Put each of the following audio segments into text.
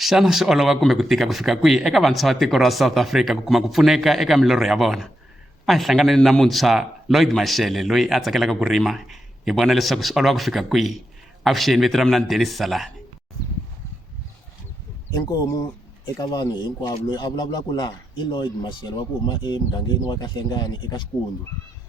Xana swi olova kumbe ku tika ku fika kwihi eka vantshwa va tiko ra South Africa ku kuma ku pfuneka eka milorho ya vona? A hi hlanganeni na muntshwa Lloyd Mashele loyi a tsakelaka ku rima hi vona leswaku swi olova ku fika kwihi. Avuxeni, vito ra mina Dennis Salani. Inkomu eka vanhu hinkwavo loyi a vulavulaka laha i Lloyd Mashele wa ku huma emugangeni wa Kahlengani eka Xikundu.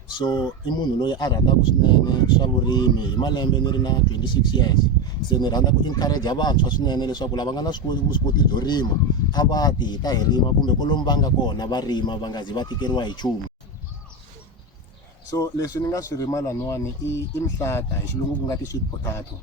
So i munhu loyi a rhandzaka swinene swa vurimi. Hi malembe ni ri na 26 years, se ni rhandza ku encourage vantshwa swinene leswaku lava nga na vuswikoti byo rima a va ti hi ta hi rima, kumbe kolomu va nga kona va rima va nga zi va tikeriwa hi nchumu. So leswi ni nga swi rima laniwani i mihlata, hi xilungu ku nga ti-sweet potato.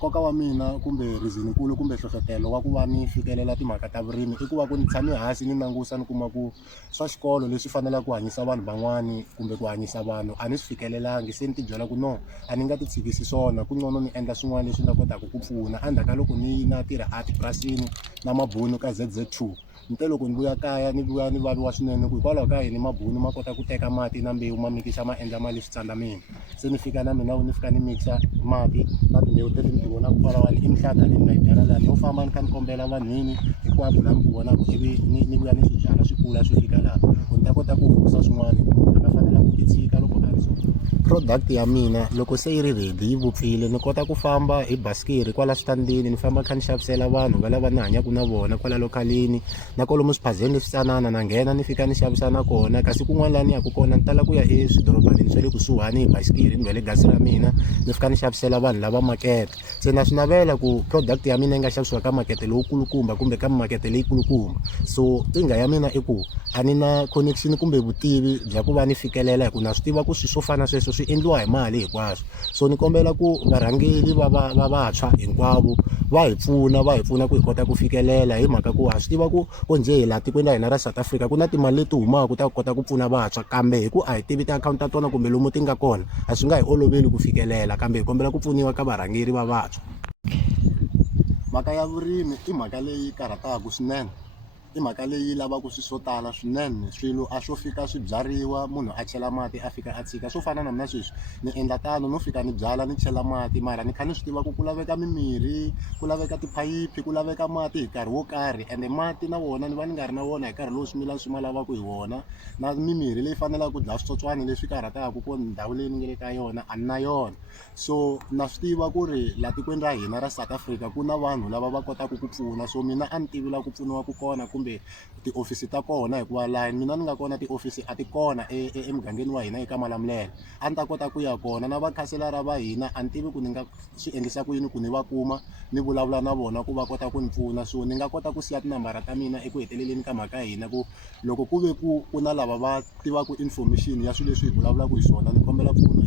Nkoka wa mina kumbe reason-nkulu kumbe hlohlotelo wa ku va ni fikelela timhaka ta vurimi i ku va ku ni tshame hansi ni langusa ni kuma ku swa xikolo leswi fanelaka ku hanyisa vanhu van'wani kumbe ku hanyisa vanhu a ni swi fikelelangi. Se ni ti byela ku no, a ni nga ti tshikisi swona, ku ngono ni endla swin'wana leswi nga kotaka ku pfuna endzhaku ka loko ni na tirha etipurasini na mabunu ka ZZ2. Nte loko ni vuya kaya ni vuya ni vaviwa swinene ku hikwalaho ka yini mabunu ma kota ku teka mati na mbewu ma mikixa ma endla mali swi tsandza mina. Se ni fika na mina ni fika ni mikixa mati na timbewu teti ni ti vonaka kwalawani i mihlata leyi ni nga yi byala laha. Yo famba ni kha ni kombela vanhwini hinkwavo laha mi ku vonaka ivi ni vuya ni swi byala swi kula swi fika laha ku ni ta kota ku hukusa swin'wana. A nga fanelanga ku ti tshika loko a ri so. Product ya mina loko se yi ri ready yi vupfile ni kota ku famba hi basikiri kwala switandini ni famba kha ni xavisela vanhu va lava ni hanyaka na vona kwala lokalini na kwalomu swiphazeni leswi tsanana na nghena ni fika ni xavisa na kona. Kasi kun'wana laha ni yaka kona ni tala ku ya eswidorobanini swa le kusuhani hi basikiri ni bele gasi ra mina ni fika ni xavisela vanhu lava makete. Se na swi navela ku product ya mina yi nga xavisiwa ka makete lowu kulukumba kumbe ka makete leyi kulukumba. So nkingha ya mina i ku a ni na connection kumbe vutivi bya ku va ni fikelela hi ku na swi tiva ku swilo swo fana sweswo swi endliwa hi mali hinkwaswo. So ni kombela ku varhangeri va vantshwa hinkwavo va hi pfuna ku hi kota ku fikelela, hi mhaka ku ha swi tiva ku onje hi laha tikweni ra hina ra South Africa ku na timali leti humaka ta kota ku pfuna vantshwa, kambe hi ku a hi tivi tiakhawunti ta tona kumbe lomu ti nga kona a swi nga hi oloveli ku fikelela, kambe hi kombela ku pfuniwa ka varhangeri va vantshwa. Mhaka ya vurimi i mhaka leyi karhataka swinene, i mhaka leyi lavaka swi swo tala swinene. Swilo a swo fika swi byariwa munhu a chela mati a fika a tshika. Swo fana na mina sweswi ni endla tano no fika ni byala ni chela mati, mara ni kha ni swi tiva ku laveka mimirhi, ku laveka tiphayiphi, ku laveka mati hi nkarhi wo karhi, ende mati na wona ni va ni nga ri na wona hi nkarhi lowu swimilana swi ma lavaka hi wona, na mimirhi leyi fanelaka ku dlaya switsotswani leswi karhataka ku ndhawu leyi ni nga le ka yona a ni na yona. So na swi tiva ku ri laha tikweni ra hina ra South Africa ku na vanhu lava va kotaka ku pfuna. So mina a ni tivila ku pfuniwa ku kona kumbe tiofisi ta kona, hikuva laha mina ni nga kona tiofisi a ti kona emugangeni wa hina eka Malamulele. A ni ta kota ku ya kona na vakhanselara va hina, a ni tivi ku ni nga swi endlisa ku yini ku ni va kuma ni vulavula na vona ku va kota ku ni pfuna. So ni nga kota ku siya tinambara ta mina eku heteleleni ka mhaka ya hina ku loko ku ve ku na lava va tivaka information ya swilo leswi hi vulavulaka hi swona ni kombela ku